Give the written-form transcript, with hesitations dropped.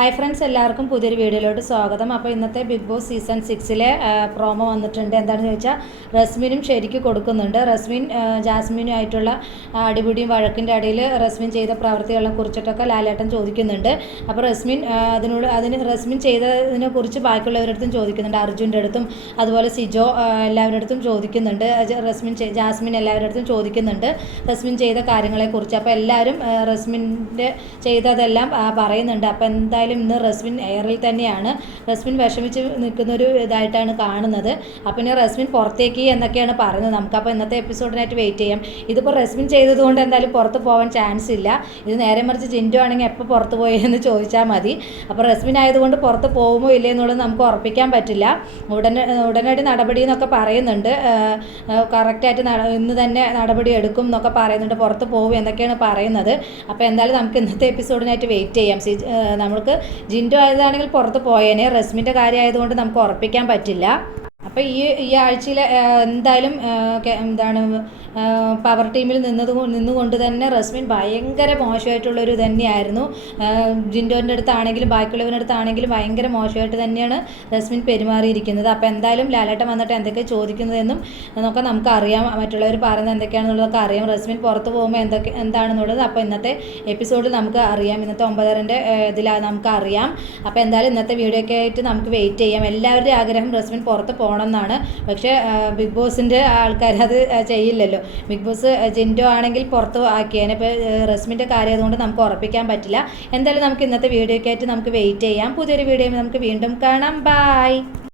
Hi friends, എല്ലാവർക്കും പുതിയൊരു വീഡിയോയിലോട്ട് സ്വാഗതം. അപ്പോൾ ഇന്നത്തെ ബിഗ് ബോസ് സീസൺ 6 പ്രോമോ വന്നിട്ടുണ്ട്. എന്താണെന്ന് ചോദിച്ചാൽ റസ്മിനും ശരിക്ക് കൊടുക്കുന്നുണ്ട്. റസ്മിൻ ജാസ്മിനും ആയിട്ടുള്ള അടിപിടിയും വഴക്കിൻ്റെ ഇടയിൽ റസ്മിൻ ചെയ്ത പ്രവൃത്തികളെ കുറിച്ചിട്ടൊക്കെ ലാലേട്ടൻ ചോദിക്കുന്നുണ്ട്. അപ്പോൾ അതിന് റസ്മിൻ ചെയ്തതിനെ കുറിച്ച് ബാക്കിയുള്ളവരുടെ അടുത്തും ചോദിക്കുന്നുണ്ട്. അർജുൻ്റെ അടുത്തും അതുപോലെ സിജോ എല്ലാവരുടെ അടുത്തും ചോദിക്കുന്നുണ്ട്. ജാസ്മിൻ എല്ലാവരുടെ അടുത്തും ചോദിക്കുന്നുണ്ട് റസ്മിൻ ചെയ്ത കാര്യങ്ങളെക്കുറിച്ച്. അപ്പോൾ എല്ലാവരും റസ്മിൻ്റെ ചെയ്തതെല്ലാം പറയുന്നുണ്ട്. അപ്പോൾ എന്തായാലും ഇന്ന് റസ്മിൻ എയറിൽ തന്നെയാണ്. റസ്മിൻ വിഷമിച്ച് നിൽക്കുന്നൊരു ഇതായിട്ടാണ് കാണുന്നത്. അപ്പോൾ ഇനി റസ്മിൻ പുറത്തേക്ക് എന്നൊക്കെയാണ് പറയുന്നത്. നമുക്കപ്പോൾ ഇന്നത്തെ എപ്പിസോഡിനായിട്ട് വെയിറ്റ് ചെയ്യാം. ഇതിപ്പോൾ റസ്മിൻ ചെയ്തതുകൊണ്ട് എന്തായാലും പുറത്ത് പോകാൻ ചാൻസ് ഇല്ല. ഇത് നേരെ മറിച്ച് ജിൻഡോ ആണെങ്കിൽ എപ്പോൾ പുറത്ത് പോയി എന്ന് ചോദിച്ചാൽ മതി. അപ്പോൾ റസ്മിൻ ആയതുകൊണ്ട് പുറത്ത് പോകുമോ ഇല്ലേ എന്നുള്ളത് നമുക്ക് ഉറപ്പിക്കാൻ പറ്റില്ല. ഉടനടി നടപടി എന്നൊക്കെ പറയുന്നുണ്ട്. കറക്റ്റായിട്ട് ഇന്ന് തന്നെ നടപടി എടുക്കും എന്നൊക്കെ പറയുന്നുണ്ട്. പുറത്ത് പോകും എന്നൊക്കെയാണ് പറയുന്നത്. അപ്പോൾ എന്തായാലും നമുക്ക് ഇന്നത്തെ എപ്പിസോഡിനായിട്ട് വെയിറ്റ് ചെയ്യാം. നമുക്ക് ജിൻഡോ ആയതാണെങ്കിൽ പുറത്ത് പോയേനെ. റസ്മിൻ്റെ കാര്യമായതുകൊണ്ട് നമുക്ക് ഉറപ്പിക്കാൻ പറ്റില്ല. അപ്പോൾ ഈ ആഴ്ചയിൽ എന്തായാലും പവർ ടീമിൽ നിന്നുകൊണ്ട് തന്നെ റസ്മിൻ ഭയങ്കര മോശമായിട്ടുള്ളൊരു തന്നെയായിരുന്നു. ജിൻഡോൻ്റെ അടുത്താണെങ്കിലും ബാക്കിയുള്ളവരുടെ അടുത്താണെങ്കിലും ഭയങ്കര മോശമായിട്ട് തന്നെയാണ് റസ്മിൻ പെരുമാറിയിരിക്കുന്നത്. അപ്പോൾ എന്തായാലും ലാലേട്ടൻ വന്നിട്ട് എന്തൊക്കെ ചോദിക്കുന്നതെന്നും എന്നൊക്കെ നമുക്കറിയാം. മറ്റുള്ളവർ പറയുന്നത് എന്തൊക്കെയാണെന്നുള്ളതൊക്കെ അറിയാം. റസ്മിൻ പുറത്ത് പോകുമ്പോൾ എന്താണെന്നുള്ളത് അപ്പോൾ ഇന്നത്തെ എപ്പിസോഡിൽ നമുക്ക് അറിയാം. ഇന്നത്തെ 9:30 ഇതിൽ നമുക്ക് അറിയാം. അപ്പോൾ എന്തായാലും ഇന്നത്തെ വീഡിയോ ഒക്കെ ആയിട്ട് നമുക്ക് വെയിറ്റ് ചെയ്യാം. എല്ലാവരുടെയും ആഗ്രഹം റസ്മിൻ പുറത്ത് പോകണം എന്നാണ്. പക്ഷേ ബിഗ് ബോസിൻ്റെ ആൾക്കാർ അത് ചെയ്യില്ലല്ലോ. ബിഗ് ബോസ് ജിൻഡോ ആണെങ്കിൽ പുറത്ത് ആക്കിയേനെ. ഇപ്പോൾ റസ്മിൻ്റെ കാര്യം ആയതുകൊണ്ട് നമുക്ക് ഉറപ്പിക്കാൻ പറ്റില്ല. എന്തായാലും നമുക്ക് ഇന്നത്തെ വീഡിയോയ്ക്കായിട്ട് നമുക്ക് വെയിറ്റ് ചെയ്യാം. പുതിയൊരു വീഡിയോയിൽ നമുക്ക് വീണ്ടും കാണാം. ബൈ.